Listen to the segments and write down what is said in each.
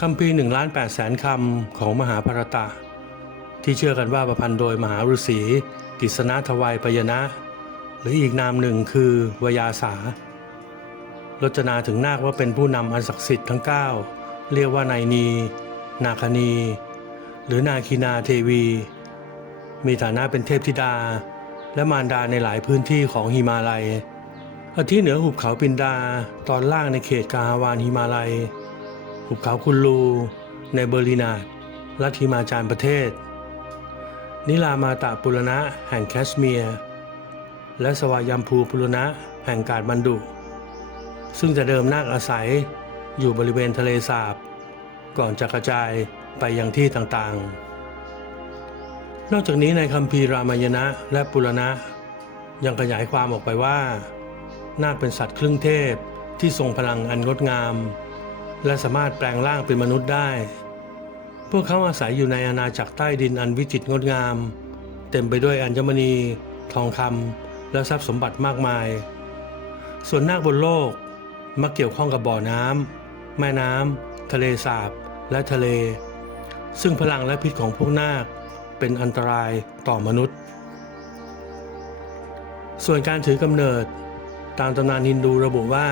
คำพีหนึ่งล้านแปดแสนคำของมหาภารตะ ที่เชื่อกันว่าประพันธ์โดยมหาฤาษีกิษณทวัยปยนะ หรืออีกนามหนึ่งคือวยาสารจนาถึงนาคว่าเป็นผู้นำอันศักดิ์สิทธิ์ทั้ง 9 เรียกว่านายนี นาคณี หรือนาคินาเทวี มีฐานะเป็นเทพธิดา และมารดาในหลายพื้นที่ของหิมาลัยอาทิเหนือหุบเขาปินดาตอนล่างในเขตกาฮาวานหิมาลัย หุบเขาคุลู ในเบอร์ลินาดรัฐหิมาจารย์ประเทศ นิลามาตาปุรณะแห่งแคชเมียร์ และสวายัมพูปุรณะแห่งกาดบันดุ ซึ่งจะเดิมนาคอาศัยอยู่บริเวณทะเลสาบ ก่อนจะกระจายไปยังที่ต่างๆ นอกจากนี้ในคัมภีร์รามายณะและปุรณะ ยังขยายความออกไปว่า นาคเป็นสัตว์ครึ่งเทพที่ทรงพลังอันงดงาม และสามารถแปลงร่างเป็นมนุษย์ได้ พวกเขาอาศัยอยู่ในอาณาจักรใต้ดินอันวิจิตรงดงาม เต็มไปด้วยอัญมณี ทองคำและทรัพย์สมบัติมากมาย ส่วนนาคบนโลกมักเกี่ยวข้องกับบ่อน้ำแม่น้ำทะเลสาบและทะเล ซึ่งพลังและพิษของพวกนาคเป็นอันตรายต่อมนุษย์ ส่วนการถือกำเนิดตามตำนานฮินดูระบุว่า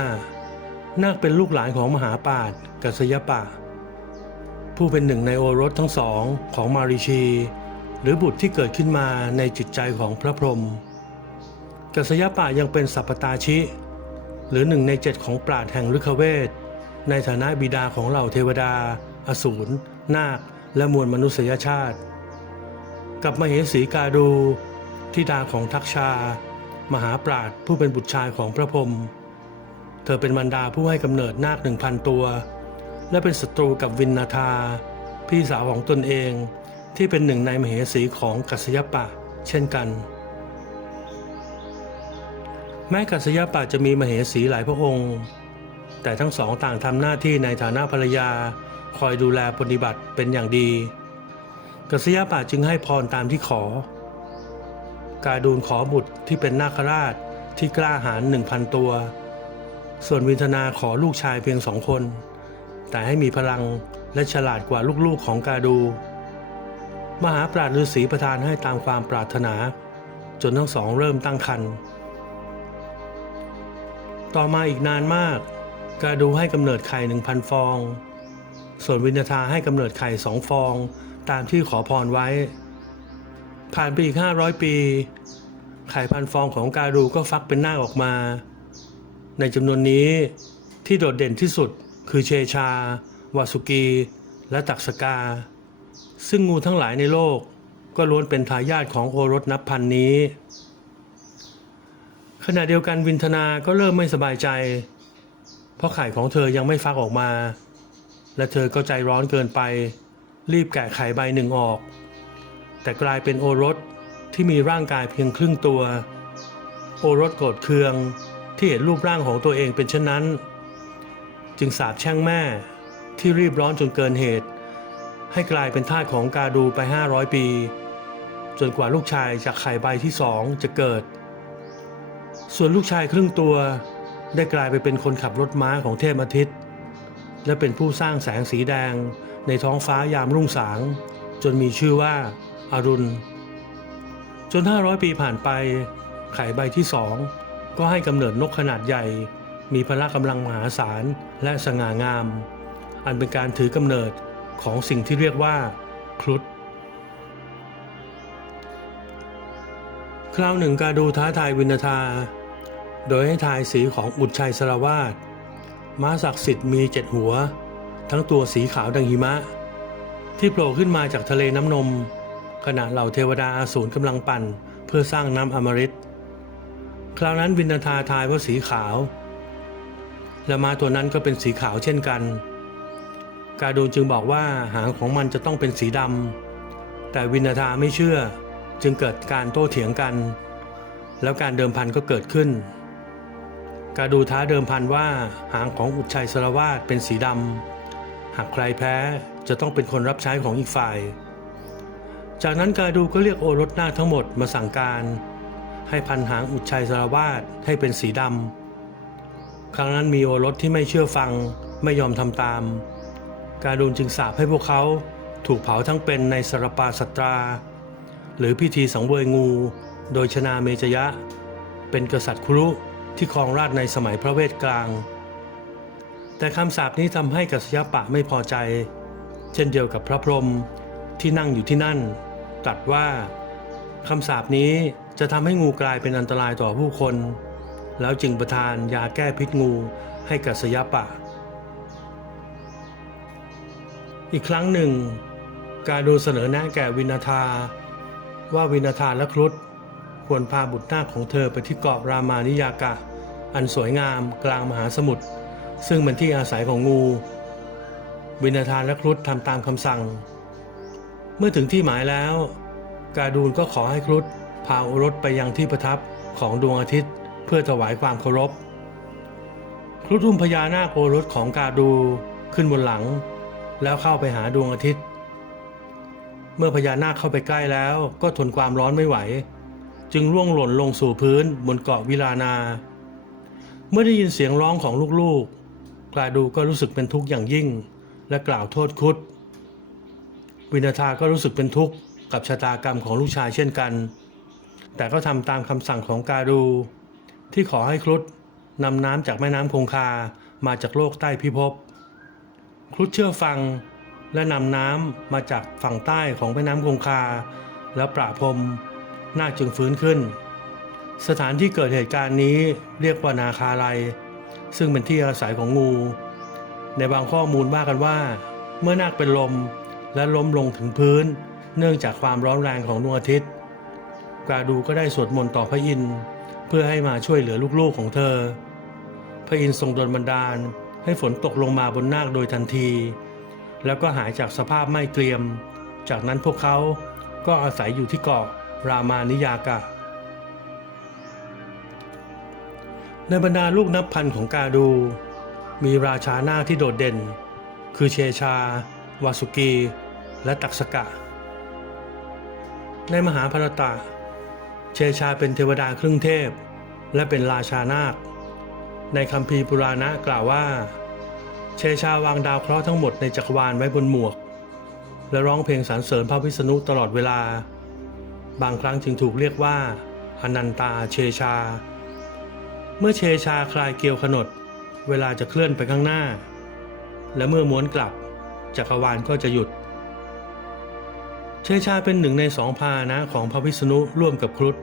นาคเป็นลูกหลานของมหาปาฏกัสยปะ ผู้เป็นหนึ่งในโอรสทั้งสองของมาริชี หรือบุตรที่เกิดขึ้นมาในจิตใจของพระพรหมกัสยปะยังเป็นสัพตาชิ หรือหนึ่งในเจ็ดของปราดแห่งฤคเวท ในฐานะบิดาของเหล่าเทวดา อสูร นาค และมวลมนุษยชาติ กับมเหสีกาดูทิดาของทักชา มหาปราดผู้เป็นบุตรชายของพระพรหม เธอเป็นมารดาผู้ให้กำเนิดนาคหนึ่งพันตัว และเป็นศัตรูกับวินนาธา พี่สาวของตนเองที่เป็นหนึ่งในมเหสีของกัสยปะ เช่นกัน แม้กัสยปะจะมีมเหสีหลายพระองค์ แต่ทั้งสองต่างทำหน้าที่ในฐานะภรรยาคอยดูแลปฏิบัติเป็นอย่างดี กัสยปะจึงให้พรตามที่ขอ กาดูลขอบุตรที่เป็นนาคราชที่กล้าหาญหนึ่งพันตัว ส่วนวินทนาขอลูกชายเพียงสองคน แต่ให้มีพลังและฉลาดกว่าลูกๆของกาดู มหาปราชญ์ฤาษีประทานให้ตามความปรารถนา จนทั้งสองเริ่มตั้งครรภ์ต่อมาอีกนานมาก กาดูให้กำเนิดไข่หนึ่งพันฟอง ส่วนวินทาให้กำเนิดไข่สองฟอง ตามที่ขอพรไว้ ผ่านไปอีกห้าร้อยปี ไข่พันฟองของกาดูก็ฟักเป็นหน้าออกมา ในจำนวนนี้ที่โดดเด่นที่สุดคือเชชา วาสุกี และตักสกา ซึ่งงูทั้งหลายในโลกก็ล้วนเป็นทายาทของโอรสนับพันนี้ ขณะเดียวกันวินทนาก็เริ่มไม่สบายใจ เพราะไข่ของเธอยังไม่ฟักออกมา และเธอก็ใจร้อนเกินไป รีบแกะไข่ใบหนึ่งออก แต่กลายเป็นโอรสที่มีร่างกายเพียงครึ่งตัว โอรสโกรธเคือง ที่เห็นรูปร่างของตัวเองเป็นเช่นนั้น จึงสาปแช่งแม่ที่รีบร้อนจนเกินเหตุ ให้กลายเป็นทาสของกาดูไป 500 ปี จนกว่าลูกชายจากไข่ใบที่สองจะเกิด ส่วนลูกชายครึ่งตัวได้กลายไปเป็นคนขับรถม้าของเทพอาทิตย์ และเป็นผู้สร้างแสงสีแดงในท้องฟ้ายามรุ่งสาง จนมีชื่อว่าอารุณ จน 500 ปีผ่านไปไข่ใบที่สอง ก็ให้กำเนิดนกขนาดใหญ่ มีพละกำลังมหาศาลและสง่างาม อันเป็นการถือกำเนิดของสิ่งที่เรียกว่าครุฑคราวหนึ่งกาดูท้าทายวินทา โดยให้ทายสีของอุดชัยสรวาสม้าศักดิ์สิทธิ์มีเจ็ดหัว ทั้งตัวสีขาวดังหิมะ ที่โผล่ขึ้นมาจากทะเลน้ำนม ขณะเหล่าเทวดาอาสูรกำลังปั่น เพื่อสร้างน้ำอมฤต ราวนั้นวินทาทายว่าสีขาวและม้าตัวนั้นก็เป็นสีขาวเช่นกัน กาดูนจึงบอกว่าหางของมันจะต้องเป็นสีดำ แต่วินทาไม่เชื่อจึงเกิดการโต้เถียงกัน แล้วการเดิมพันก็เกิดขึ้น กาดูท้าเดิมพันว่าหางของอุชัยสรวาสเป็นสีดำ หากใครแพ้จะต้องเป็นคนรับใช้ของอีกฝ่าย จากนั้นกาดูก็เรียกโอรสนาคทั้งหมดมาสั่งการ ให้พันหางอุดชัยสารวาสให้เป็นสีดำครั้งนั้นมีโอรสที่ไม่เชื่อฟังไม่ยอมทำตาม การุณจึงสาปให้พวกเขาถูกเผาทั้งเป็นในสรปาสตรา หรือพิธีสังเวยงู โดยชนาเมจยะ เป็นกษัตริย์ครุที่ครองราชในสมัยพระเวทกลาง แต่คำสาปนี้ทำให้กัสยปะไม่พอใจ เช่นเดียวกับพระพรหมที่นั่งอยู่ที่นั่นตรัสว่าคำสาปนี้ จะทำให้งูกลายเป็นอันตรายต่อผู้คน แล้วจึงประทานยาแก้พิษงูให้กัสยปะ อีกครั้งหนึ่ง การดูเสนอแนะแก่วินาทา ว่าวินาทาและครุฑควรพาบุตรนาคของเธอไปที่เกาะรามานิยากะ อันสวยงามกลางมหาสมุทรซึ่งเป็นที่อาศัยของงู วินาทาและครุฑทำตามคำสั่ง เมื่อถึงที่หมายแล้ว กาดูลก็ขอให้ครุฑ พาโอรสไปยังที่ประทับของดวงอาทิตย์เพื่อถวายความเคารพ ครุฑุมพญานาคโอรสของกาดูขึ้นบนหลัง แล้วเข้าไปหาดวงอาทิตย์ เมื่อพญานาคเข้าไปใกล้แล้วก็ทนความร้อนไม่ไหว จึงร่วงหล่นลงสู่พื้นบนเกาะวิลานา เมื่อได้ยินเสียงร้องของลูกๆ กาดูก็รู้สึกเป็นทุกข์อย่างยิ่ง และกล่าวโทษครุฑวินาทาก็รู้สึกเป็นทุกข์กับชะตากรรมของลูกชายเช่นกัน แต่ก็ทำตามคำสั่งของกาดูที่ขอให้ครุฑนำน้ำจากแม่น้ำคงคามาจากโลกใต้พิภพ ครุฑเชื่อฟังและนำน้ำมาจากฝั่งใต้ของแม่น้ำคงคา แล้วประพรมนาคจึงฟื้นขึ้น สถานที่เกิดเหตุการณ์นี้เรียกว่านาคาไลซึ่งเป็นที่อาศัยของงู ในบางข้อมูลว่ากันว่า เมื่อนาคเป็นลมและล้มลงถึงพื้น เนื่องจากความร้อนแรงของดวงอาทิตย์ กาดูก็ได้สวดมนต์ต่อพระอินทร์เพื่อให้มาช่วยเหลือลูกๆของเธอ พระอินทร์ทรงดลบันดาล ให้ฝนตกลงมาบนนาคโดยทันที แล้วก็หายจากสภาพไม่เกรียม จากนั้นพวกเขาก็อาศัยอยู่ที่เกาะรามานิยากะ ในบรรดาลูกนับพันของกาดู มีราชาหน้าคที่โดดเด่น คือเชชา วาสุกี และตักสกะ ในมหาภารตะ เชชาเป็นเทวดาครึ่งเทพ และเป็นราชานาค ในคัมภีร์ปุราณะกล่าวว่า เชชาวางดาวเคราะห์ทั้งหมดในจักรวาลไว้บนหมวก และร้องเพลงสรรเสริญพระวิษณุตลอดเวลา บางครั้งจึงถูกเรียกว่า อนันตาเชชา เมื่อเชชาคลายเกลียวขนด เวลาจะเคลื่อนไปข้างหน้า และเมื่อม้วนกลับจักรวาลก็จะหยุด เชชาเป็นหนึ่งในสองพาหนะของพระวิษณุร่วมกับครุฑ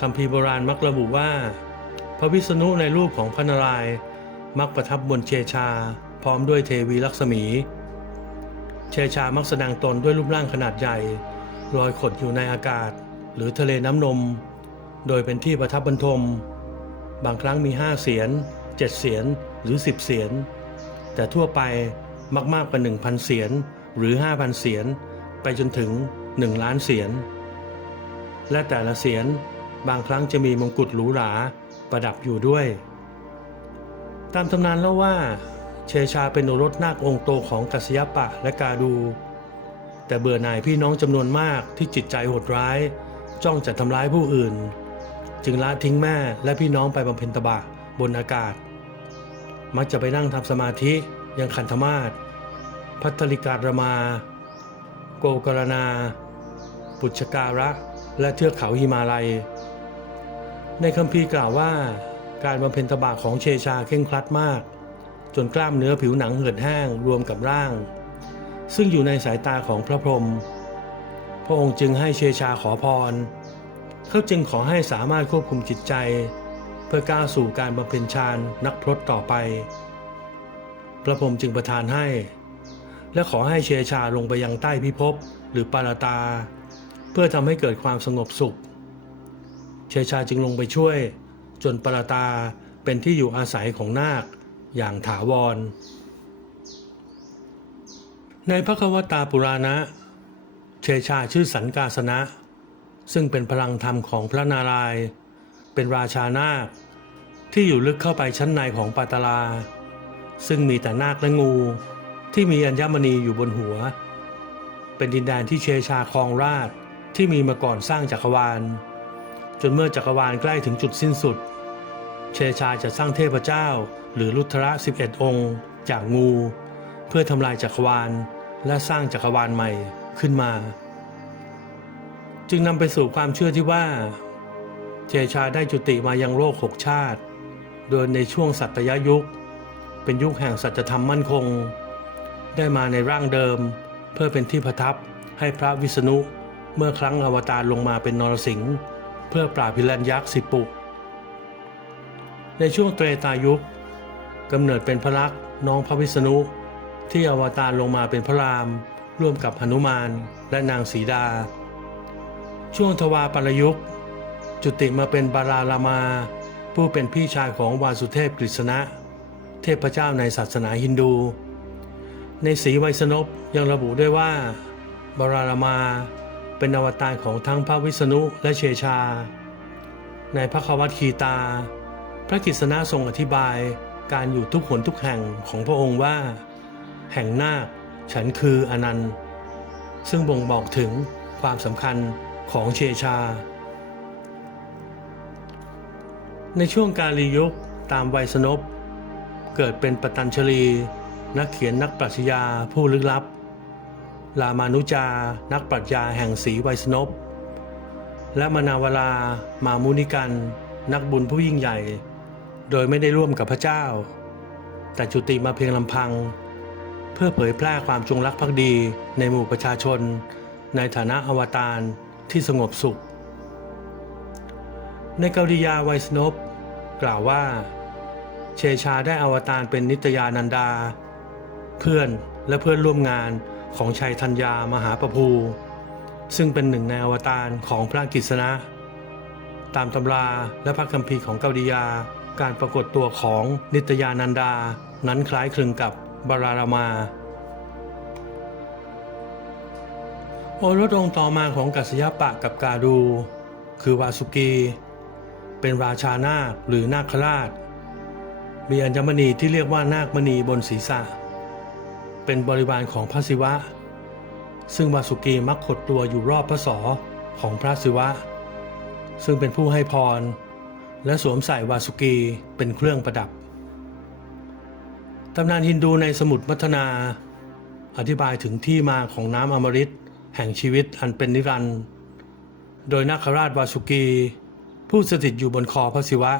คำพีโบราณมักระบุว่า พระวิษณุในรูปของพระนารายณ์มักประทับบนเชชา พร้อมด้วยเทวีลักษมี เชชามักแสดงตนด้วยรูปร่างขนาดใหญ่ลอยขดอยู่ในอากาศ หรือทะเลน้ำนม โดยเป็นที่ประทับบรรทม บางครั้งมี5เสียน7เสียนหรือ10เสียน แต่ทั่วไปมักมากกว่า1,000เสียนหรือ5,000เสียน ไปจนถึง1ล้านเสียน และแต่ละเสียน บางครั้งจะมีมงกุฎหรูหราประดับอยู่ด้วย ตามตำนานเล่าว่า เชชาเป็นโอรสนาคองค์โตของกัสยปะและกาดู แต่เบื่อหน่ายพี่น้องจำนวนมากที่จิตใจโหดร้าย จ้องจะทำร้ายผู้อื่น จึงละทิ้งแม่และพี่น้องไปบำเพ็ญตบะบนอากาศ มักจะไปนั่งทำสมาธิยังคันธมาศพัทลิการมา โกกรณา ปุชการะ และเทือกเขาหิมาลัย ในคัมภีร์กล่าวว่า การบำเพ็ญตบะของเชชาเข่งครัดมาก จนกล้ามเนื้อผิวหนังเหือดแห้งรวมกับร่าง ซึ่งอยู่ในสายตาของพระพรหมพระองค์จึงให้เชชาขอพร เขาจึงขอให้สามารถควบคุมจิตใจ เพื่อก้าวสู่การบำเพ็ญฌานนักพรตต่อไป พระพรหมจึงประทานให้ และขอให้เชชาลงไปยังใต้พิภพหรือปาราตา เพื่อทำให้เกิดความสงบสุข เชชาจึงลงไปช่วย จนปราตาเป็นที่อยู่อาศัยของนาคอย่างถาวร ในพระควตาปุราณะ เชชาชื่อสันกาสนะ ซึ่งเป็นพลังธรรมของพระนารายณ์เป็นราชานาค ที่อยู่ลึกเข้าไปชั้นในของปาตาลา ซึ่งมีแต่นาคและงูที่มีอัญมณีอยู่บนหัว เป็นดินแดนที่เชชาครองราชที่มีมาก่อนสร้างจักรวาล จนเมื่อจักรวาลใกล้ถึงจุดสิ้นสุด เชชาจะสร้างเทพเจ้า หรือลุทธระ11 องค์ จากงู เพื่อทำลายจักรวาล และสร้างจักรวาลใหม่ขึ้นมา จึงนำไปสู่ความเชื่อที่ว่าเจชาได้จุติมายังโลกหกชาติ โดยในช่วงสัตยยุค เป็นยุคแห่งสัจธรรมมั่นคง ได้มาในร่างเดิม เพื่อเป็นที่ประทับให้พระวิษณุเมื่อครั้งอวตารลงมาเป็นนรสิงห์ เพื่อปราบพิรันยักษ์สิปุในช่วงเตรตายุคกำเนิดเป็นพระลักษ์น้องพระวิษณุ ที่อวตารลงมาเป็นพระราม ร่วมกับหนุมานและนางสีดา ช่วงทวาปรยุค จุติมาเป็นบาราลามา ผู้เป็นพี่ชายของวาสุเทพกฤษณะ เทพเจ้าในศาสนาฮินดู ในสีไวยสนพยังระบุด้วยว่า บาราลามา เป็นอวตารของทั้งพระวิษณุและเชชา ในพระควัตคีตา พระกฤษณะทรงอธิบายการอยู่ทุกหนทุกแห่งของพระองค์ว่า แห่งนาคฉันคืออนันต์ ซึ่งบ่งบอกถึงความสำคัญของเชชา ในช่วงการลียุคตามไวยสนพเกิดเป็นปตัญชลี นักเขียนนักปรัชญาผู้ลึกลับ ลามานุจา นักปรัชญาแห่งสีไวยสนพและมนาวลา มามุนิกัน นักบุญผู้ยิ่งใหญ่ โดยไม่ได้ร่วมกับพระเจ้า แต่จุติมาเพียงลำพัง เพื่อเผยแพร่ความจงรักภักดีในหมู่ประชาชน ในฐานะอวตารที่สงบสุข ในกริยาไวยสนพกล่าวว่า เชชาได้อวตารเป็นนิตยานันดา เพื่อนและเพื่อนร่วมงาน ของชัยธัญญามหาประภู ซึ่งเป็นหนึ่งในอวตารของพระกฤษณะ ตามตำราและพระคัมภีร์ของเกาดิยา การปรากฏตัวของนิตยานันดา นั้นคล้ายคลึงกับบารารามา โอรสองค์ต่อมาของกัสยปะกับกาดู คือวาสุกี เป็นราชานาคหรือนาคราช มีอัญมณีที่เรียกว่านาคมณีบนศีรษะ เป็นบริวารของพระศิวะ ซึ่งวาสุกีมักขดตัวอยู่รอบพระศอของพระศิวะ ซึ่งเป็นผู้ให้พร และสวมใส่วาสุกีเป็นเครื่องประดับตำนานฮินดูในสมุดมัทนา อธิบายถึงที่มาของน้ำอมฤตแห่งชีวิตอันเป็นนิรันดร์โดยนาคราชวาสุกี ผู้สถิตอยู่บนคอพระศิวะ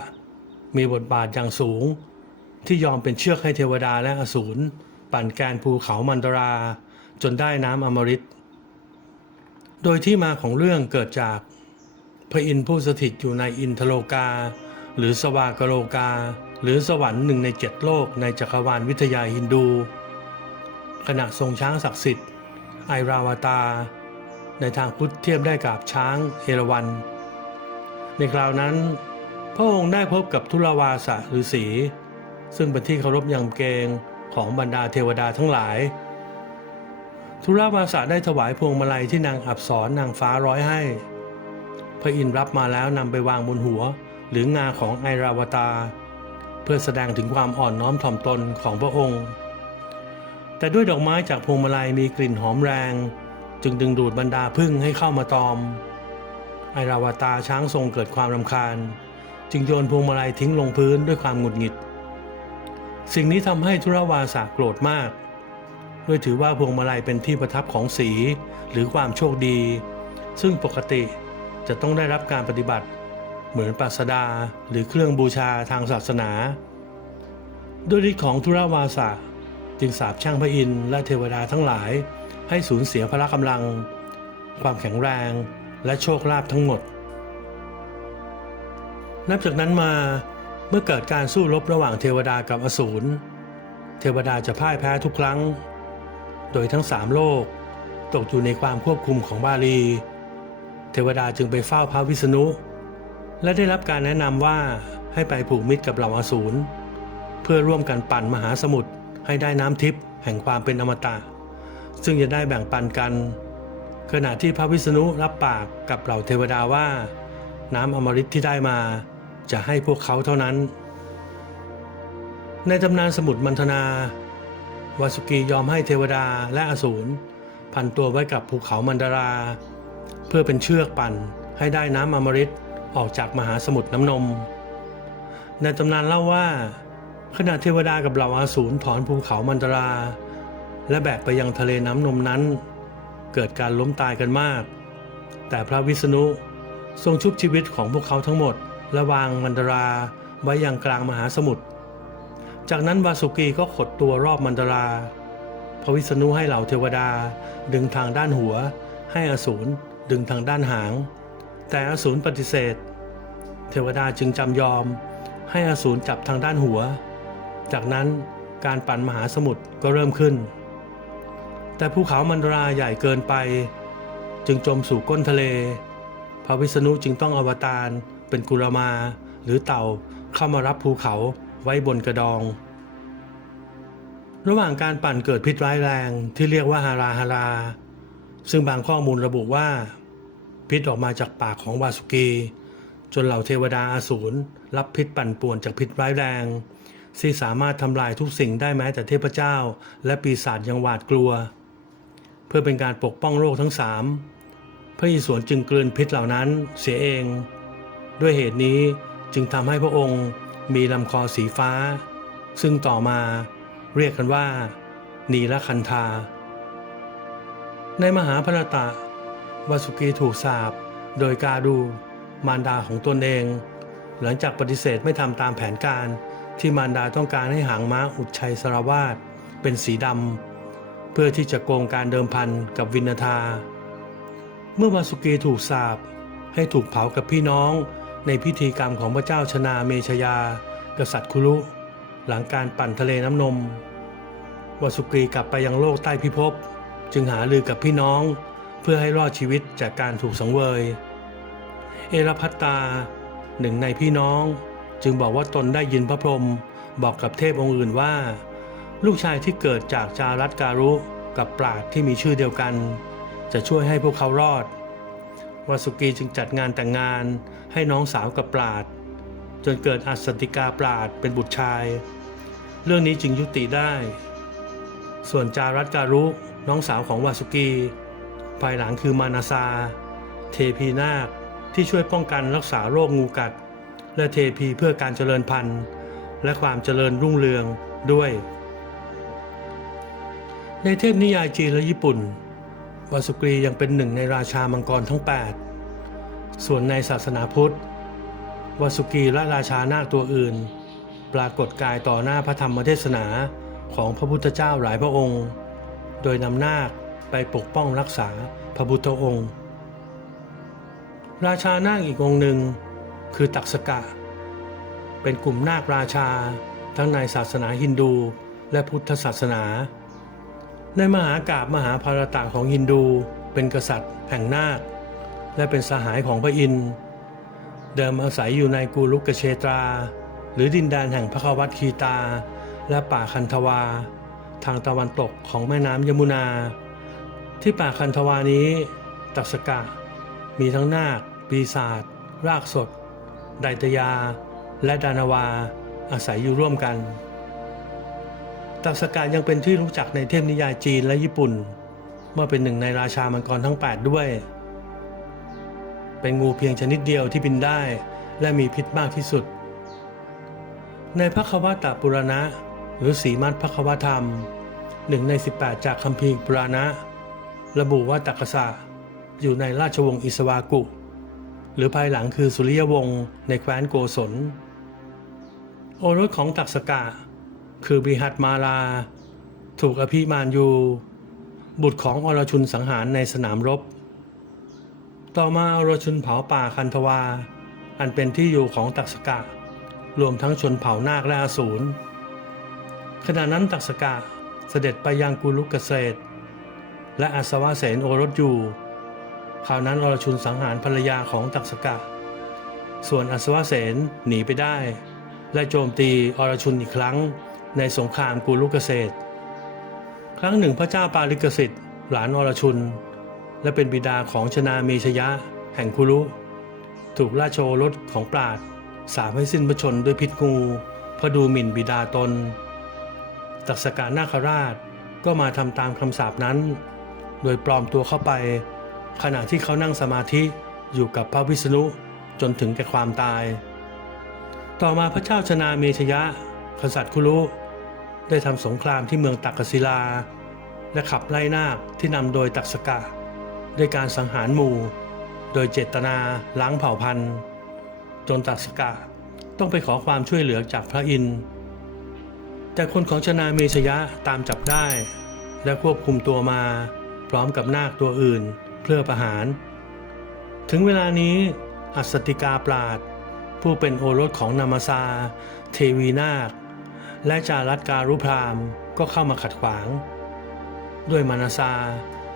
มีบทบาทอย่างสูง ที่ยอมเป็นเชือกให้เทวดาและอสูร ปั่นแกนภูเขามันดรา จนได้น้ำอมฤต โดยที่มาของเรื่องเกิดจากพระอินทร์ผู้สถิตอยู่ในอินทโลกา หรือสวากโลกา หรือสวรรค์หนึ่งในเจ็ดโลกในจักรวาลวิทยาฮินดู ขณะทรงช้างศักดิ์สิทธิ์ ไอราวตา ในทางพุทธเทียบได้กับช้างเอราวัณในคราวนั้น พระองค์ได้พบกับทุลวาสะฤาษีซึ่งเป็นที่เคารพยำเกรง ของบรรดาเทวดาทั้งหลายทุลวาสะได้ถวายพวงมาลัยที่นางอับสรนางฟ้าร้อยให้ พระอินทร์รับมาแล้วนำไปวางบนหัว หรืองาของไอราวตา เพื่อแสดงถึงความอ่อนน้อมถ่อมตนของพระองค์ แต่ด้วยดอกไม้จากพวงมาลัยมีกลิ่นหอมแรง จึงดึงดูดบรรดาพึ่งให้เข้ามาตอม ไอราวตาช้างทรงเกิดความรำคาญ จึงโยนพวงมาลัยทิ้งลงพื้นด้วยความหงุดหงิด สิ่งนี้ทำให้ทุรวาสะโกรธมากด้วยถือว่าพวงมาลัยเป็นที่ประทับของสีหรือความโชคดี ซึ่งปกติจะต้องได้รับการปฏิบัติ เหมือนปัสดาหรือเครื่องบูชาทางศาสนา ด้วยฤทธิ์ของทุรวาสะจึงสาบแช่งพระอินทร์และเทวดาทั้งหลาย ให้สูญเสียพละกำลัง ความแข็งแรงและโชคลาภทั้งหมด นับจากนั้นมา เมื่อเกิดการสู้รบระหว่างเทวดากับอสูร เทวดาจะพ่ายแพ้ทุกครั้ง โดยทั้งสามโลก ตกอยู่ในความควบคุมของบาลี เทวดาจึงไปเฝ้าพระวิษณุ และได้รับการแนะนำว่าให้ไปผูกมิตรกับเหล่าอสูร เพื่อร่วมกันปั่นมหาสมุทรให้ได้น้ำทิพย์แห่งความเป็นอมตะ ซึ่งจะได้แบ่งปันกัน ขณะที่พระวิษณุรับปากกับเหล่าเทวดาว่า น้ำอมฤตที่ได้มา จะให้พวกเขาเท่านั้น ในตำนานสมุดมันธนา วาสุกียอมให้เทวดาและอสูรพันตัวไว้กับภูเขามันดารา เพื่อเป็นเชือกปั่นให้ได้น้ำอมฤตออกจากมหาสมุทรน้ำนม ในตำนานเล่าว่า ขณะเทวดากับเหล่าอาสูรถอนภูเขามันตรา และแบกไปยังทะเลน้ำนมนั้น เกิดการล้มตายกันมาก แต่พระวิษณุทรงชุบชีวิตของพวกเขาทั้งหมด และวางมันดาราไว้อยังกลางมหาสมุทร จากนั้นวาสุกีก็ขดตัวรอบมันดารา พระวิษณุให้เหล่าเทวดาดึงทางด้านหัว ให้อสูรดึงทางด้านหาง แต่อสูรปฏิเสธ เทวดาจึงจำยอม ให้อสูรจับทางด้านหัว จากนั้นการปั่นมหาสมุทรก็เริ่มขึ้น แต่ภูเขามันดาราใหญ่เกินไป จึงจมสู่ก้นทะเล พระวิษณุจึงต้องอวตาร เป็นกุลมาหรือเต่าเข้ามารับภูเขาไว้บนกระดอง ระหว่างการปั่นเกิดพิษร้ายแรงที่เรียกว่าฮาราฮารา ซึ่งบางข้อมูลระบุว่า พิษออกมาจากปากของวาสุกี จนเหล่าเทวดาอาสูรรับพิษปั่นป่วนจากพิษร้ายแรงที่สามารถทำลายทุกสิ่งได้แม้แต่เทพเจ้า และปีศาจยังหวาดกลัว เพื่อเป็นการปกป้องโลกทั้งสามพระอิศวรจึงกลืนพิษเหล่านั้นเสียเอง ด้วยเหตุนี้จึงทำให้พระองค์มีลำคอสีฟ้า ซึ่งต่อมาเรียกกันว่า นีลคันธา ในมหาพรตะวาสุกีถูกสาปโดยกาดูมารดาของตนเอง หลังจากปฏิเสธไม่ทำตามแผนการที่มารดาต้องการให้หางม้าอุดชัยสราวาสเป็นสีดำเพื่อที่จะโกงการเดิมพันกับวินทา เมื่อวาสุกีถูกสาปให้ถูกเผากับพี่น้อง ในพิธีกรรมของพระเจ้าชนาเมชยา กษัตริย์คุรุ หลังการปั่นทะเลน้ำนมวาสุกรีกลับไปยังโลกใต้พิภพ จึงหาลือกับพี่น้อง เพื่อให้รอดชีวิตจากการถูกสังเวย เอรพัตตา หนึ่งในพี่น้อง จึงบอกว่าตนได้ยินพระพรหมบอกกับเทพองค์อื่นว่า ลูกชายที่เกิดจากจารัตการุกับปราดที่มีชื่อเดียวกัน จะช่วยให้พวกเขารอด วาสุกีจึงจัดงานแต่งงานให้น้องสาวกับปราด จนเกิดอัศติกาปราดเป็นบุตรชาย เรื่องนี้จึงยุติได้ ส่วนจารัตการุน้องสาวของวาสุกี ภายหลังคือมานาซา เทพีนาคที่ช่วยป้องกันรักษาโรคงูกัด และเทพีเพื่อการเจริญพันธุ์ และความเจริญรุ่งเรืองด้วย ในเทพนิยายจีนและญี่ปุ่น วาสุกรียังเป็นหนึ่งในราชามังกรทั้ง 8 ส่วนในศาสนาพุทธวาสุกีและราชานาคตัวอื่น ปรากฏกายต่อหน้าพระธรรมเทศนาของพระพุทธเจ้าหลายพระองค์ โดยนำนาคไปปกป้องรักษาพระพุทธองค์ ราชานาคอีกองค์หนึ่งคือตักสกะ เป็นกลุ่มนาคราชาทั้งในศาสนาฮินดูและพุทธศาสนา ในมหากาบมหาภารตะของฮินดู เป็นกษัตริย์แห่งนาค และเป็นสหายของพระอินทร์เดิมอาศัยอยู่ในกูลุกกเชตรา หรือดินแดนแห่งพระควัตคีตา และป่าคันธวา ทางตะวันตกของแม่น้ำยมุนา ที่ป่าคันธวานี้ ตักสกะ มีทั้งนาค ปีศาจรากสด ไดตยา และดานาวา อาศัยอยู่ร่วมกัน ตักสกะยังเป็นที่รู้จักในเทพนิยายจีนและญี่ปุ่น เมื่อเป็นหนึ่งในราชามังกรทั้ง 8 ด้วย เป็นงูเพียงชนิดเดียวที่บินได้ และมีพิษมากที่สุด ในพระควตาปุรณะ หรือสีมัตพระควธรรมหนึ่งใน 18 จากคัมภีร์ปุรณะ ระบุว่าตักกษะอยู่ในราชวงศ์อิสวากุ หรือภายหลังคือสุริยวงศ์ในแคว้นโกศล โอรสของตักษกะ คือบิหัตมาลา ถูกอภิมานยู บุตรของอรชุนสังหารในสนามรบ ต่อมาอรชุนเผาป่าคันธวา อันเป็นที่อยู่ของตักษกะ รวมทั้งชนเผ่านาคและอสูรขณะนั้นตักษกะเสด็จไปยังกุลุกเกษตร และอาสวะเสนโอรสอยู่คราวนั้นอรชุนสังหารภรรยาของตักษกะ ส่วนอัศวเสนหนีไปได้ และโจมตีอรชุนอีกครั้ง ในสงครามกุลุกเกษตร ครั้งหนึ่งพระเจ้าปาลิกสิทธิ์หลานอรชุน และเป็นบิดาของชนาเมชยะ แห่งคุรุ ถูกราชโอรสของปราดสาปให้สิ้นพระชนด้วยพิษงูพระดูหมิ่นบิดาตน ตักษกานาคราชก็มาทำตามคำสาปนั้น โดยปลอมตัวเข้าไป ขณะที่เขานั่งสมาธิอยู่กับพระวิษณุจนถึงแก่ความตาย ต่อมาพระเจ้าชนาเมชยะ กษัตริย์คุรุ ได้ทำสงครามที่เมืองตักกศิลา และขับไล่นาคที่นำโดยตักสกะด้วยการสังหารหมู่ โดยเจตนาล้างเผ่าพันธุ์ จนตักสกะต้องไปขอความช่วยเหลือจากพระอินทร์แต่คนของชนาเมชยะตามจับได้ และควบคุมตัวมาพร้อมกับนาคตัวอื่นเพื่อประหาร ถึงเวลานี้อัสสติกาปราดผู้เป็นโอรสของนามาซา เทวีนาค และจารัตการุพรามก็เข้ามาขัดขวาง ด้วยมานาซา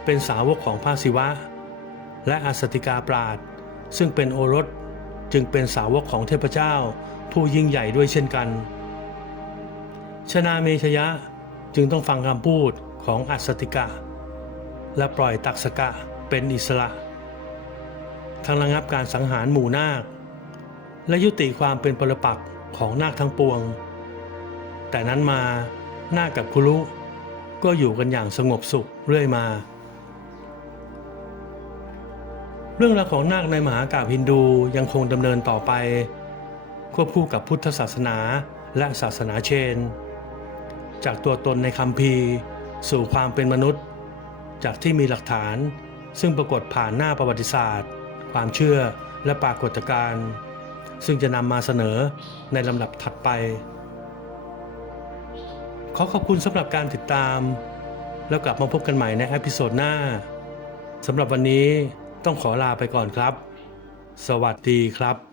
เป็นสาวกของพระศิวะ และอัสติกาปราดซึ่งเป็นโอรสจึงเป็นสาวกของเทพเจ้าผู้ยิ่งใหญ่ด้วยเช่นกัน ชนาเมชยะจึงต้องฟังคำพูดของอัสสติกะ และปล่อยตักสกะเป็นอิสระ ทั้งระงับการสังหารหมู่นาค และยุติความเป็นปรปักษ์ของนาคทั้งปวง แต่นั้นมาหน้ากับคุรุก็อยู่กันอย่างสงบสุขเรื่อยมา เรื่องราวของนาคในมหากาพย์ฮินดูยังคงดำเนินต่อไป ควบคู่กับพุทธศาสนาและศาสนาเชน จากตัวตนในคัมภีสู่ความเป็นมนุษย์ จากที่มีหลักฐานซึ่งปรากฏผ่านหน้าประวัติศาสตร์ ความเชื่อและปรากฏการณ์ซึ่งจะนำมาเสนอในลำดับถัดไป ขอขอบคุณสำหรับการติดตาม แล้วกลับมาพบกันใหม่ในเอพิโซดหน้าสำหรับวันนี้ต้องขอลาไปก่อนครับ สวัสดีครับ